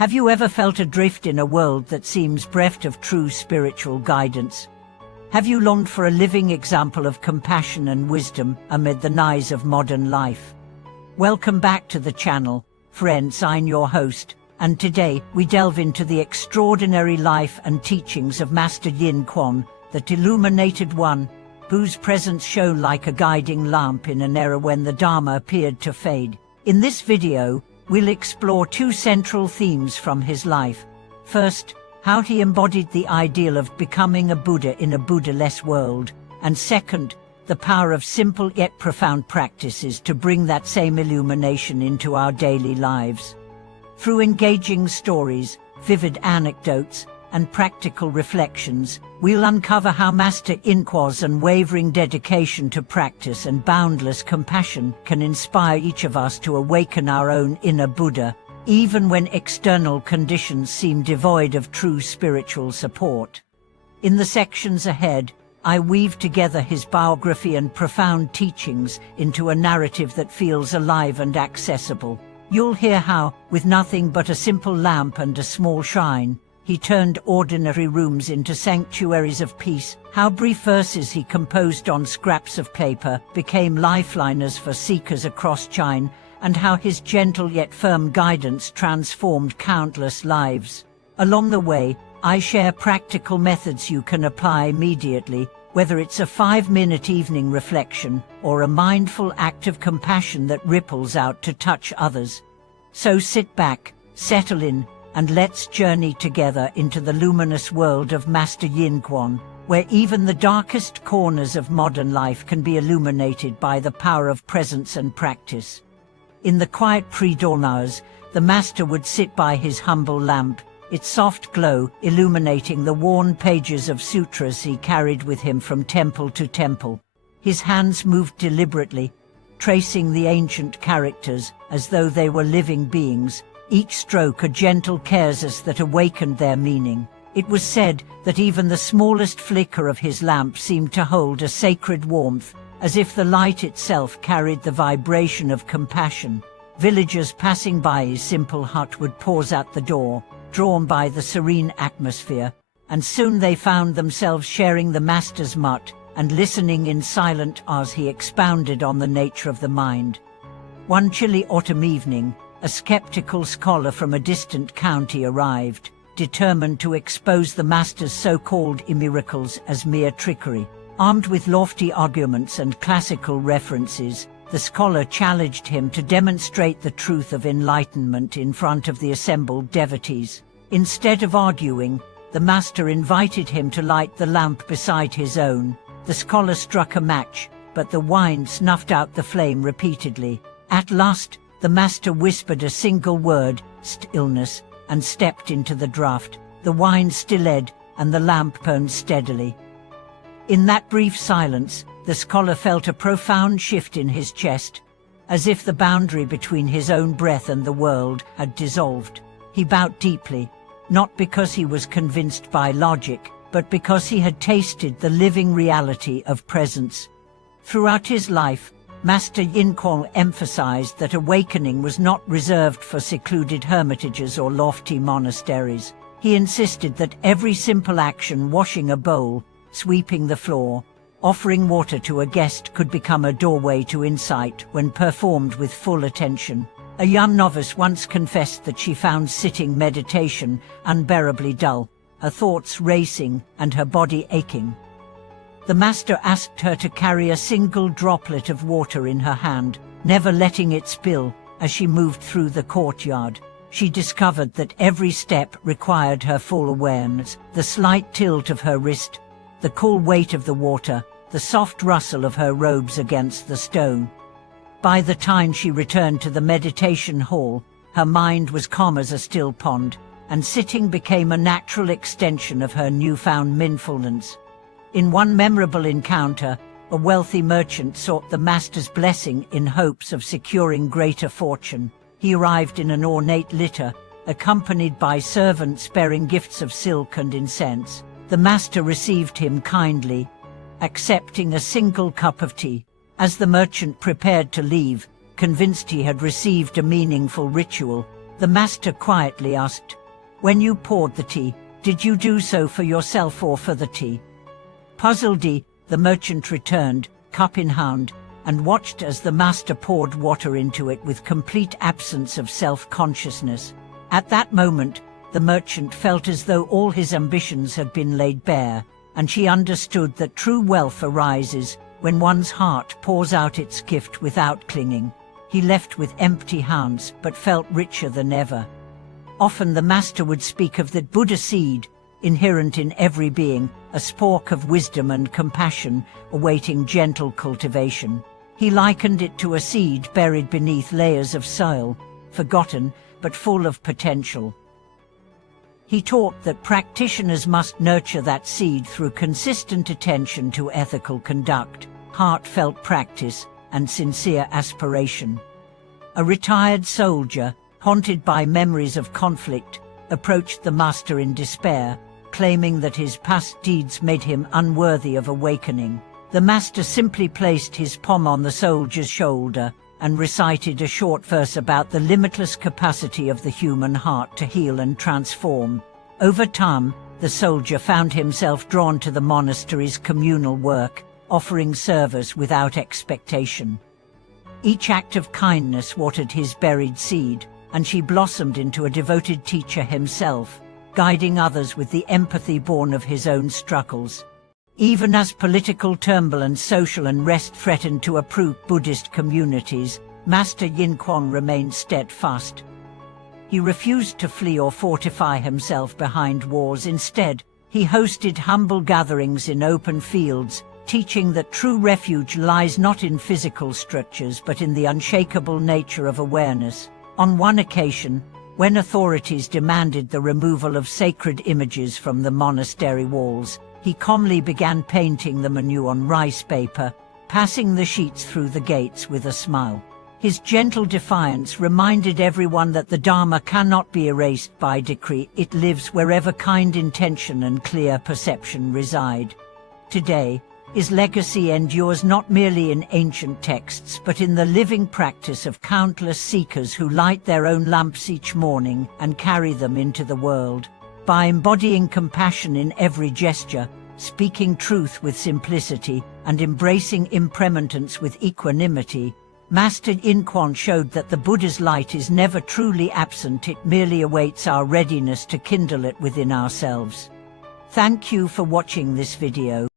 Have you ever felt adrift in a world that seems bereft of true spiritual guidance? Have you longed for a living example of compassion and wisdom amid the noise of modern life? Welcome back to the channel, friends. I'm your host, and today we delve into the extraordinary life and teachings of Master Yin Quan, that Illuminated One, whose presence shone like a guiding lamp in an era when the Dharma appeared to fade. In this video, we'll explore two central themes from his life. First, how he embodied the ideal of becoming a Buddha in a Buddha-less world, and second, the power of simple yet profound practices to bring that same illumination into our daily lives. Through engaging stories, vivid anecdotes, and practical reflections, we'll uncover how Master Yin Quan's unwavering dedication to practice and boundless compassion can inspire each of us to awaken our own inner Buddha, even when external conditions seem devoid of true spiritual support. In the sections ahead, I weave together his biography and profound teachings into a narrative that feels alive and accessible. You'll hear how, with nothing but a simple lamp and a small shrine, he turned ordinary rooms into sanctuaries of peace, how brief verses he composed on scraps of paper became lifeliners for seekers across China, and how his gentle yet firm guidance transformed countless lives. Along the way, I share practical methods you can apply immediately, whether it's a 5-minute evening reflection or a mindful act of compassion that ripples out to touch others. So sit back, settle in, and let's journey together into the luminous world of Master Yin Quan, where even the darkest corners of modern life can be illuminated by the power of presence and practice. In the quiet pre-dawn hours, the Master would sit by his humble lamp, its soft glow illuminating the worn pages of sutras he carried with him from temple to temple. His hands moved deliberately, tracing the ancient characters as though they were living beings, each stroke a gentle caress that awakened their meaning. It was said that even the smallest flicker of his lamp seemed to hold a sacred warmth, as if the light itself carried the vibration of compassion. Villagers passing by his simple hut would pause at the door, drawn by the serene atmosphere, and soon they found themselves sharing the Master's mutt and listening in silence as he expounded on the nature of the mind. One chilly autumn evening, a skeptical scholar from a distant county arrived, determined to expose the Master's so-called miracles as mere trickery. Armed with lofty arguments and classical references, the scholar challenged him to demonstrate the truth of enlightenment in front of the assembled devotees. Instead of arguing, the Master invited him to light the lamp beside his own. The scholar struck a match, but the wine snuffed out the flame repeatedly. At last, the Master whispered a single word, "stillness," and stepped into the draught. The wine stilled, and the lamp burned steadily. In that brief silence, the scholar felt a profound shift in his chest, as if the boundary between his own breath and the world had dissolved. He bowed deeply, not because he was convinced by logic, but because he had tasted the living reality of presence. Throughout his life, Master Yin Quan emphasized that awakening was not reserved for secluded hermitages or lofty monasteries. He insisted that every simple action, washing a bowl, sweeping the floor, offering water to a guest, could become a doorway to insight when performed with full attention. A young novice once confessed that she found sitting meditation unbearably dull, her thoughts racing and her body aching. The Master asked her to carry a single droplet of water in her hand, never letting it spill. As she moved through the courtyard, she discovered that every step required her full awareness, the slight tilt of her wrist, the cool weight of the water, the soft rustle of her robes against the stone. By the time she returned to the meditation hall, her mind was calm as a still pond, and sitting became a natural extension of her newfound mindfulness. In one memorable encounter, a wealthy merchant sought the Master's blessing in hopes of securing greater fortune. He arrived in an ornate litter, accompanied by servants bearing gifts of silk and incense. The Master received him kindly, accepting a single cup of tea. As the merchant prepared to leave, convinced he had received a meaningful ritual, The master quietly asked, "When you poured the tea, did you do so for yourself or for the tea?" Puzzled, the merchant returned, cup in hand, and watched as the master poured water into it with complete absence of self-consciousness. At that moment, the merchant felt as though all his ambitions had been laid bare, and she understood that true wealth arises when one's heart pours out its gift without clinging. He left with empty hands, but felt richer than ever. Often the master would speak of the Buddha seed, inherent in every being, a spork of wisdom and compassion, awaiting gentle cultivation. He likened it to a seed buried beneath layers of soil, forgotten but full of potential. He taught that practitioners must nurture that seed through consistent attention to ethical conduct, heartfelt practice, and sincere aspiration. A retired soldier, haunted by memories of conflict, approached the master in despair, claiming that his past deeds made him unworthy of awakening. The master simply placed his palm on the soldier's shoulder and recited a short verse about the limitless capacity of the human heart to heal and transform. Over time, the soldier found himself drawn to the monastery's communal work, offering service without expectation. Each act of kindness watered his buried seed, and she blossomed into a devoted teacher himself, guiding others with the empathy born of his own struggles. Even as political turmoil and social unrest threatened to uproot Buddhist communities, Master Yin Kuan remained steadfast. He refused to flee or fortify himself behind walls. Instead, he hosted humble gatherings in open fields, teaching that true refuge lies not in physical structures but in the unshakable nature of awareness. On one occasion, when authorities demanded the removal of sacred images from the monastery walls, he calmly began painting them anew on rice paper, passing the sheets through the gates with a smile. His gentle defiance reminded everyone that the Dharma cannot be erased by decree. It lives wherever kind intention and clear perception reside. Today, his legacy endures not merely in ancient texts but in the living practice of countless seekers who light their own lamps each morning and carry them into the world. By embodying compassion in every gesture, speaking truth with simplicity, and embracing impermanence with equanimity, Master Yin Kuan showed that the Buddha's light is never truly absent. It merely awaits our readiness to kindle it within ourselves. Thank you for watching this video.